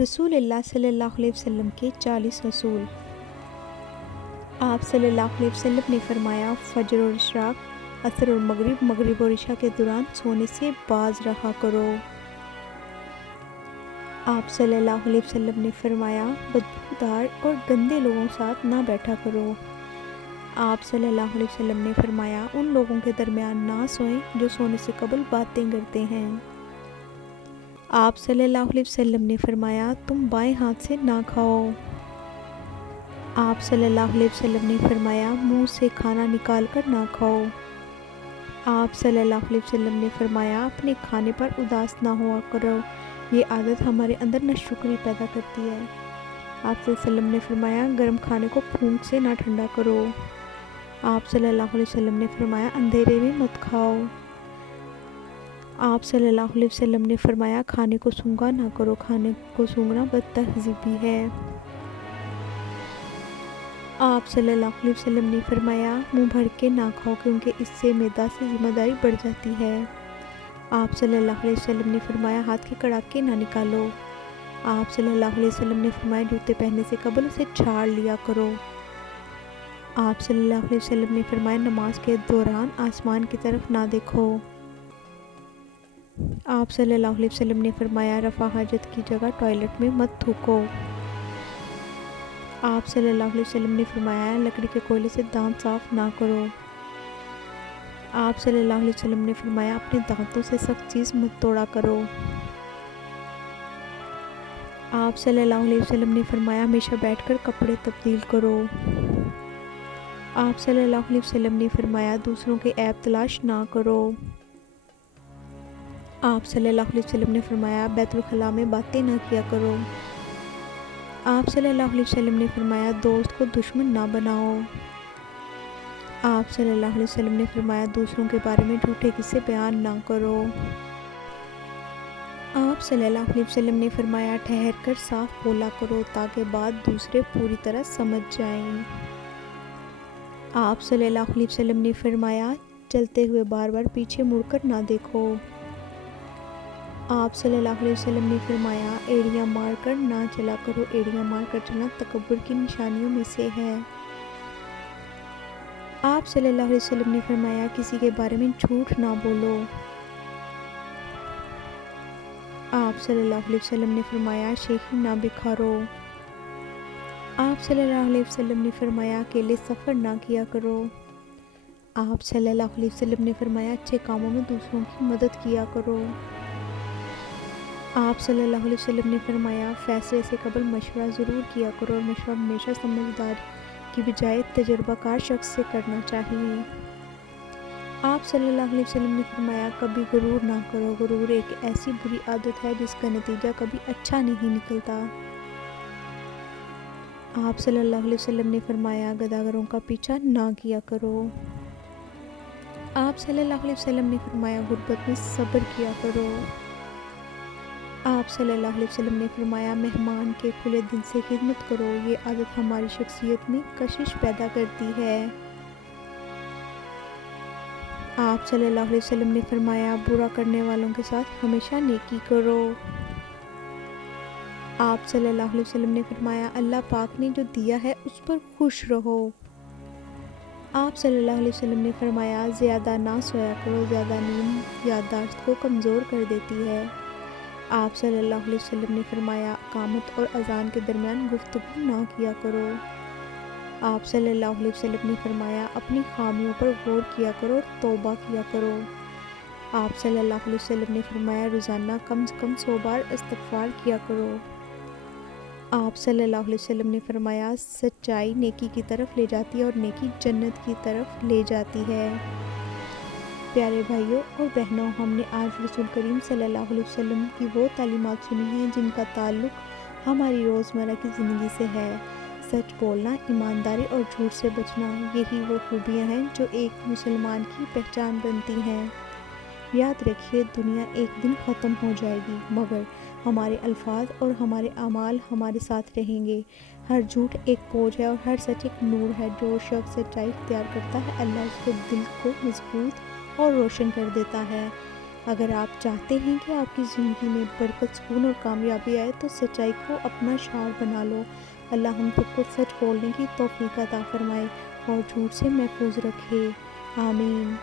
رسول اللہ صلی اللہ علیہ وسلم کے 40 رسول۔ آپ صلی اللہ علیہ وسلم نے فرمایا، فجر اور اشراق، عصر اور مغرب، مغرب اور عشاء کے دوران سونے سے باز رہا کرو۔ آپ صلی اللہ علیہ وسلم نے فرمایا، بدبودار اور گندے لوگوں ساتھ نہ بیٹھا کرو۔ آپ صلی اللہ علیہ وسلم نے فرمایا، ان لوگوں کے درمیان نہ سوئیں جو سونے سے قبل باتیں کرتے ہیں۔ آپ صلی اللہ علیہ وسلم نے فرمایا، تم بائیں ہاتھ سے نہ کھاؤ۔ آپ صلی اللہ علیہ وسلم نے فرمایا، منہ سے کھانا نکال کر نہ کھاؤ۔ آپ صلی اللہ علیہ وسلم نے فرمایا، اپنے کھانے پر اداس نہ ہوا کرو، یہ عادت ہمارے اندر ناشکری پیدا کرتی ہے۔ آپ صلی اللہ علیہ وسلم نے فرمایا، گرم کھانے کو پھونک سے نہ ٹھنڈا کرو۔ آپ صلی اللہ علیہ وسلم نے فرمایا، اندھیرے میں مت کھاؤ۔ آپ صلی اللہ علیہ وسلم نے فرمایا، کھانے کو سونگھا نہ کرو، کھانے کو سونگھنا بد تہذیبی ہے۔ آپ صلی اللہ علیہ وسلم نے فرمایا، منہ بھر کے نہ کھاؤ کیونکہ اس سے معدہ سے ذمہ داری بڑھ جاتی ہے۔ آپ صلی اللہ علیہ وسلم نے فرمایا، ہاتھ کے کڑاکے نہ نکالو۔ آپ صلی اللہ علیہ وسلم نے فرمایا، جوتے پہننے سے قبل اسے جھاڑ لیا کرو۔ آپ صلی اللہ علیہ وسلم نے فرمایا، نماز کے دوران آسمان کی طرف نہ دیکھو۔ آپ صلی اللہ علیہ وسلم نے فرمایا، رفع حاجت کی جگہ ٹوائلٹ میں مت تھوکو۔ آپ صلی اللہ علیہ وسلم نے فرمایا، لکڑی کے کوئلے سے دانت صاف نہ کرو۔ آپ صلی اللہ علیہ وسلم نے فرمایا، اپنے دانتوں سے سخت چیز مت توڑا کرو۔ آپ صلی اللہ علیہ وسلم نے فرمایا، ہمیشہ بیٹھ کر کپڑے تبدیل کرو۔ آپ صلی اللہ علیہ وسلم نے فرمایا، دوسروں کے عیب تلاش نہ کرو۔ آپ صلی اللہ علیہ وسلم نے فرمایا، بیت الخلاء میں باتیں نہ کیا کرو۔ آپ صلی اللہ علیہ وسلم نے فرمایا، دوست کو دشمن نہ بناؤ۔ آپ صلی اللہ علیہ وسلم نے فرمایا، دوسروں کے بارے میں جھوٹے قصے بیان نہ کرو۔ آپ صلی اللہ علیہ وسلم نے فرمایا، ٹھہر کر صاف بولا کرو تاکہ بات دوسرے پوری طرح سمجھ جائیں۔ آپ صلی اللہ علیہ وسلم نے فرمایا، چلتے ہوئے بار بار پیچھے مڑ کر نہ دیکھو۔ آپ صلی اللہ علیہ وسلم نے فرمایا، ایڑیاں مار کر نہ چلا کرو، ایڑیاں مار کر چلنا تکبر کی نشانیوں میں سے ہے۔ آپ صلی اللہ علیہ وسلم نے فرمایا، کسی کے بارے میں جھوٹ نہ بولو۔ آپ صلی اللہ علیہ وسلم نے فرمایا، شیخی نہ بکھارو۔ آپ صلی اللہ علیہ وسلم نے فرمایا، اکیلے سفر نہ کیا کرو۔ آپ صلی اللہ علیہ وسلم نے فرمایا، اچھے کاموں میں دوسروں کی مدد کیا کرو۔ آپ صلی اللہ علیہ وسلم نے فرمایا، فیصلے سے قبل مشورہ ضرور کیا کرو اور مشورہ ہمیشہ سمجھدار کی بجائے تجربہ کار شخص سے کرنا چاہیے۔ آپ صلی اللہ علیہ وسلم نے فرمایا، کبھی غرور نہ کرو، غرور ایک ایسی بری عادت ہے جس کا نتیجہ کبھی اچھا نہیں نکلتا۔ آپ صلی اللہ علیہ وسلم نے فرمایا، گداگروں کا پیچھا نہ کیا کرو۔ آپ صلی اللہ علیہ وسلم نے فرمایا، غربت میں صبر کیا کرو۔ آپ صلی اللہ علیہ وسلم نے فرمایا، مہمان کے کھلے دل سے خدمت کرو، یہ عادت ہماری شخصیت میں کشش پیدا کرتی ہے۔ آپ صلی اللہ علیہ وسلم نے فرمایا، برا کرنے والوں کے ساتھ ہمیشہ نیکی کرو۔ آپ صلی اللہ علیہ وسلم نے فرمایا، اللہ پاک نے جو دیا ہے اس پر خوش رہو۔ آپ صلی اللہ علیہ وسلم نے فرمایا، زیادہ نہ سویا کرو، زیادہ نیند یادداشت کو کمزور کر دیتی ہے۔ آپ صلی اللہ علیہ وسلم نے فرمایا، اقامت اور اذان کے درمیان گفتگو نہ کیا کرو۔ آپ صلی اللہ علیہ وسلم نے فرمایا، اپنی خامیوں پر غور کیا کرو اور توبہ کیا کرو۔ آپ صلی اللہ علیہ وسلم نے فرمایا، روزانہ کم سے کم 100 بار استغفار کیا کرو۔ آپ صلی اللہ علیہ وسلم نے فرمایا، سچائی نیکی کی طرف لے جاتی ہے اور نیکی جنت کی طرف لے جاتی ہے۔ پیارے بھائیوں اور بہنوں، ہم نے آج رسول کریم صلی اللہ علیہ وسلم کی وہ تعلیمات سنی ہیں جن کا تعلق ہماری روزمرہ کی زندگی سے ہے۔ سچ بولنا، ایمانداری اور جھوٹ سے بچنا، یہی وہ خوبیاں ہیں جو ایک مسلمان کی پہچان بنتی ہیں۔ یاد رکھیے، دنیا ایک دن ختم ہو جائے گی، مگر ہمارے الفاظ اور ہمارے اعمال ہمارے ساتھ رہیں گے۔ ہر جھوٹ ایک بوجھ ہے اور ہر سچ ایک نور ہے۔ جو شخص سچائی اختیار کرتا ہے، اللہ اس کے دل کو مضبوط اور روشن کر دیتا ہے۔ اگر آپ چاہتے ہیں کہ آپ کی زندگی میں برکت، سکون اور کامیابی آئے تو سچائی کو اپنا شعار بنا لو۔ اللہ ہم سب کو سچ بولنے کی توفیق عطا فرمائے اور جھوٹ سے محفوظ رکھے، آمین۔